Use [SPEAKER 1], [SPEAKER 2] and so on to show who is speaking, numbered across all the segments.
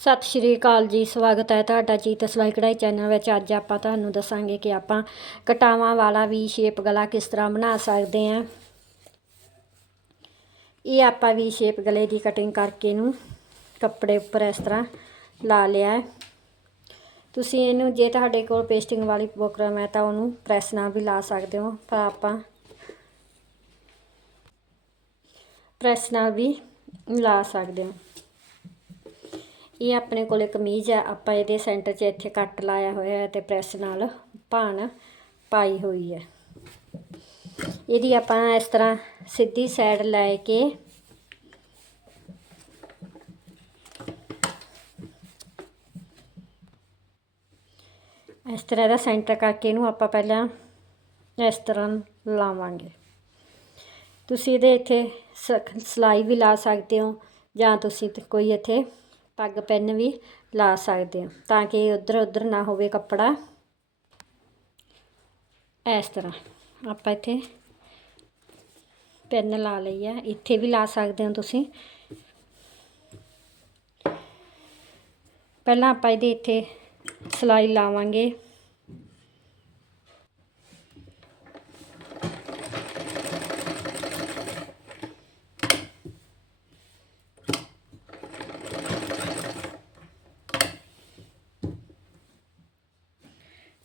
[SPEAKER 1] ਸਤਿ ਸ਼੍ਰੀ ਅਕਾਲ ਜੀ, ਸਵਾਗਤ ਹੈ ਤੁਹਾਡਾ ਜੀਤ ਸਲਾਈ ਕਢਾਈ ਚੈਨਲ ਵਿੱਚ। ਅੱਜ ਆਪਾਂ ਤੁਹਾਨੂੰ ਦੱਸਾਂਗੇ ਕਿ ਆਪਾਂ ਕਟਾਵਾਂ ਵਾਲਾ ਵੀ ਸ਼ੇਪ ਗਲਾ ਕਿਸ ਤਰ੍ਹਾਂ ਬਣਾ ਸਕਦੇ ਹਾਂ। ਇਹ ਆਪਾਂ ਵੀ ਸ਼ੇਪ ਗਲੇ ਦੀ ਕਟਿੰਗ ਕਰਕੇ ਇਹਨੂੰ ਕੱਪੜੇ ਉੱਪਰ ਇਸ ਤਰ੍ਹਾਂ ਲਾ ਲਿਆ ਹੈ। ਤੁਸੀਂ ਇਹਨੂੰ, ਜੇ ਤੁਹਾਡੇ ਕੋਲ ਪੇਸਟਿੰਗ ਵਾਲੀ ਬੁਕਰਮ ਹੈ ਤਾਂ ਉਹਨੂੰ ਪ੍ਰੈਸ ਨਾਲ ਵੀ ਲਾ ਸਕਦੇ ਹੋ ਪਰ ਆਪਾਂ ਪ੍ਰੈਸ ਨਾਲ ਵੀ ਲਾ ਸਕਦੇ ਹੋ। ਇਹ ਆਪਣੇ ਕੋਲੇ ਕਮੀਜ਼ ਹੈ ਆਪਾਂ ਇਹਦੇ ਸੈਂਟਰ 'ਚ ਇੱਥੇ ਕੱਟ ਲਾਇਆ ਹੋਇਆ ਹੈ ਤੇ ਪ੍ਰੈਸ ਨਾਲ ਭਾਣ ਪਾਈ ਹੋਈ ਹੈ। ਇਹਦੀ ਆਪਾਂ ਇਸ ਤਰ੍ਹਾਂ ਸਿੱਧੀ ਸਾਈਡ ਲੈ ਕੇ ਇਸ ਤਰ੍ਹਾਂ ਦਾ ਸੈਂਟਰ ਕਰਕੇ ਇਹਨੂੰ ਆਪਾਂ ਪਹਿਲਾਂ ਇਸ ਤਰ੍ਹਾਂ ਲਾਵਾਂਗੇ। ਤੁਸੀਂ ਇਹਦੇ ਇੱਥੇ ਸਲਾਈ ਵੀ ਲਾ ਸਕਦੇ ਹੋ ਜਾਂ ਤੁਸੀਂ ਕੋਈ ਇੱਥੇ ਪੱਗ ਪੈਨ ਵੀ ਲਾ ਸਕਦੇ ਹੋ, ਤਾਂ ਕਿ ਉਧਰ ਉਧਰ ਨਾ ਹੋਵੇ ਕੱਪੜਾ। ਇਸ ਤਰ੍ਹਾਂ ਆਪਾਂ ਇੱਥੇ ਪੈਨ ਲਾ ਲਈ ਆ। ਇੱਥੇ ਵੀ ਲਾ ਸਕਦੇ ਹੋ ਤੁਸੀਂ। ਪਹਿਲਾਂ ਆਪਾਂ ਇਹਦੇ ਇੱਥੇ ਸਲਾਈ ਲਾਵਾਂਗੇ।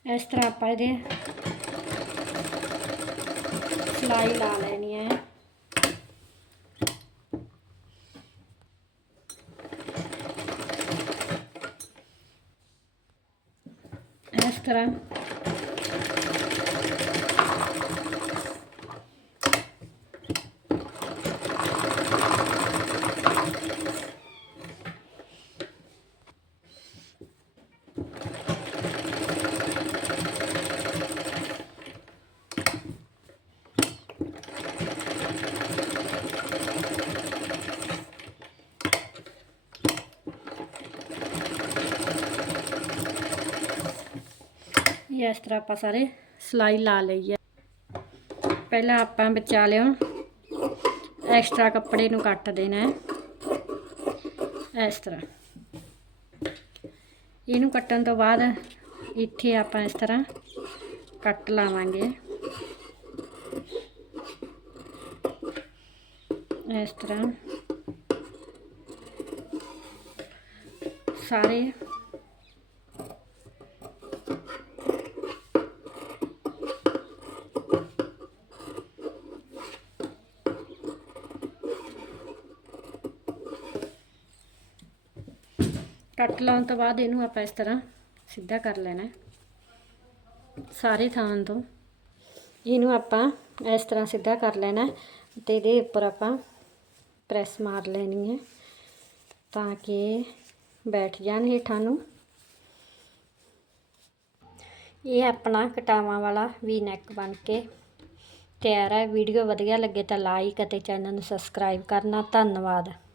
[SPEAKER 1] ਇਸ ਤਰ੍ਹਾਂ ਆਪਾਂ ਇਹਦੇ ਸਲਾਈ ਲਾ ਲੈਣੀ ਹੈ ਇਸ ਤਰ੍ਹਾਂ ਇਹ ਇਸ ਤਰ੍ਹਾਂ ਆਪਾਂ ਸਾਰੇ ਸਲਾਈ ਲਾ ਲਈ ਹੈ। ਪਹਿਲਾਂ ਆਪਾਂ ਬਚਾ ਲਿਓ। ਐਕਸਟਰਾ ਕੱਪੜੇ ਨੂੰ ਕੱਟ ਦੇਣਾ ਹੈ। ਇਸ ਤਰ੍ਹਾਂ। ਇਹਨੂੰ ਕੱਟਣ ਤੋਂ ਬਾਅਦ ਇੱਥੇ ਆਪਾਂ ਇਸ ਤਰ੍ਹਾਂ ਕੱਟ ਲਾਵਾਂਗੇ। ਇਸ ਤਰ੍ਹਾਂ। ਸਾਰੇ ਕੱਟ ਲਾਉਣ ਤੋਂ ਬਾਅਦ ਇਹਨੂੰ ਆਪਾਂ ਇਸ ਤਰ੍ਹਾਂ ਸਿੱਧਾ ਕਰ ਲੈਣਾ ਸਾਰੇ ਥਾਂ ਤੋਂ। ਇਹਨੂੰ ਆਪਾਂ ਇਸ ਤਰ੍ਹਾਂ ਸਿੱਧਾ ਕਰ ਲੈਣਾ ਤੇ ਇਹਦੇ ਉੱਪਰ ਆਪਾਂ ਪ੍ਰੈਸ ਮਾਰ ਲੈਣੀ ਹੈ ਤਾਂ ਕਿ ਬੈਠ ਜਾਣ ਹੇਠਾਂ ਨੂੰ। ਇਹ ਆਪਣਾ ਕਟਾਵਾਂ ਵਾਲਾ ਵੀ ਨੈਕ ਬਣ ਕੇ ਤਿਆਰ ਹੈ। ਵੀਡੀਓ ਵਧੀਆ ਲੱਗੇ ਤਾਂ ਲਾਈਕ ਅਤੇ ਚੈਨਲ ਨੂੰ ਸਬਸਕ੍ਰਾਈਬ ਕਰਨਾ। ਧੰਨਵਾਦ।